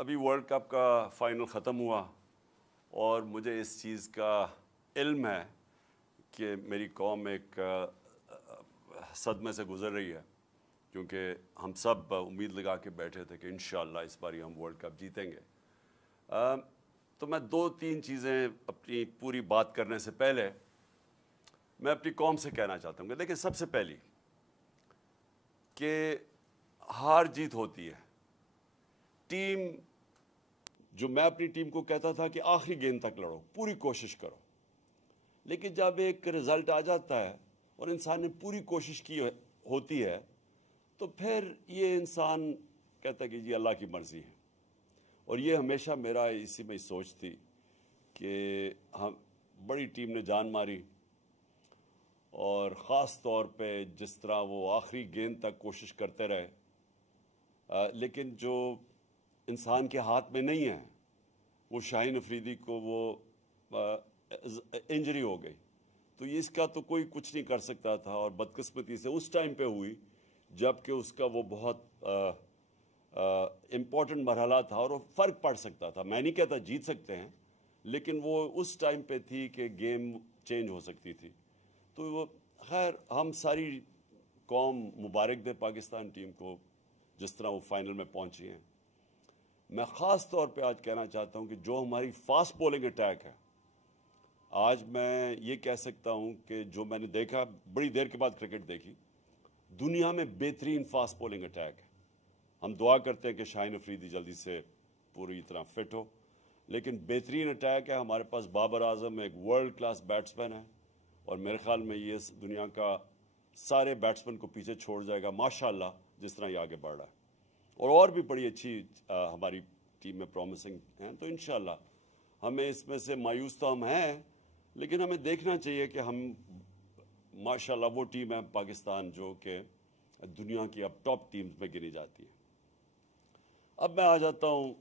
ابھی world cup کا final ختم ہوا اور مجھے اس چیز کا علم ہے کہ میری قوم ایک صدمے سے گزر رہی ہے، کیونکہ ہم سب امید لگا کے بیٹھے تھے کہ انشاءاللہ اس بار ہم ورلڈ کپ جیتیں گے۔ تو میں دو تین چیزیں اپنی پوری بات کرنے سے پہلے میں اپنی قوم سے کہنا چاہتا ہوں کہ دیکھیں، سب سے پہلی کہ ہار جیت ہوتی ہے۔ ٹیم جو میں اپنی ٹیم کو کہتا تھا کہ آخری گیند تک لڑو، پوری کوشش کرو، لیکن جب ایک رزلٹ آ جاتا ہے اور انسان نے پوری کوشش کی ہوتی ہے تو پھر یہ انسان کہتا ہے کہ جی اللہ کی مرضی ہے۔ اور یہ ہمیشہ میرا اسی میں سوچ تھی کہ ہم بڑی ٹیم نے جان ماری، اور خاص طور پہ جس طرح وہ آخری گیند تک کوشش کرتے رہے، لیکن جو انسان کے ہاتھ میں نہیں ہے، وہ شاہین افریدی کو وہ انجری ہو گئی، تو اس کا تو کوئی کچھ نہیں کر سکتا تھا، اور بدقسمتی سے اس ٹائم پہ ہوئی جب کہ اس کا وہ بہت امپورٹنٹ مرحلہ تھا اور وہ فرق پڑ سکتا تھا۔ میں نہیں کہتا جیت سکتے ہیں، لیکن وہ اس ٹائم پہ تھی کہ گیم چینج ہو سکتی تھی۔ تو وہ خیر، ہم ساری قوم مبارک دے پاکستان ٹیم کو جس طرح وہ فائنل میں پہنچی ہیں۔ میں خاص طور پہ آج کہنا چاہتا ہوں کہ جو ہماری فاسٹ بولنگ اٹیک ہے، آج میں یہ کہہ سکتا ہوں کہ جو میں نے دیکھا، بڑی دیر کے بعد کرکٹ دیکھی، دنیا میں بہترین فاسٹ بولنگ اٹیک ہے۔ ہم دعا کرتے ہیں کہ شاہین افریدی جلدی سے پوری طرح فٹ ہو، لیکن بہترین اٹیک ہے۔ ہمارے پاس بابر اعظم ایک ورلڈ کلاس بیٹسمین ہے، اور میرے خیال میں یہ اس دنیا کا سارے بیٹسمین کو پیچھے چھوڑ جائے گا ماشاءاللہ جس طرح یہ آگے بڑھ رہا ہے، اور بھی بڑی اچھی ہماری ٹیم میں پرومسنگ ہیں۔ تو انشاءاللہ ہمیں اس میں سے مایوس تو ہم ہیں، لیکن ہمیں دیکھنا چاہیے کہ ہم ماشاءاللہ وہ ٹیم ہے پاکستان جو کہ دنیا کی اب ٹاپ ٹیمز میں گنی جاتی ہے۔ اب میں آ جاتا ہوں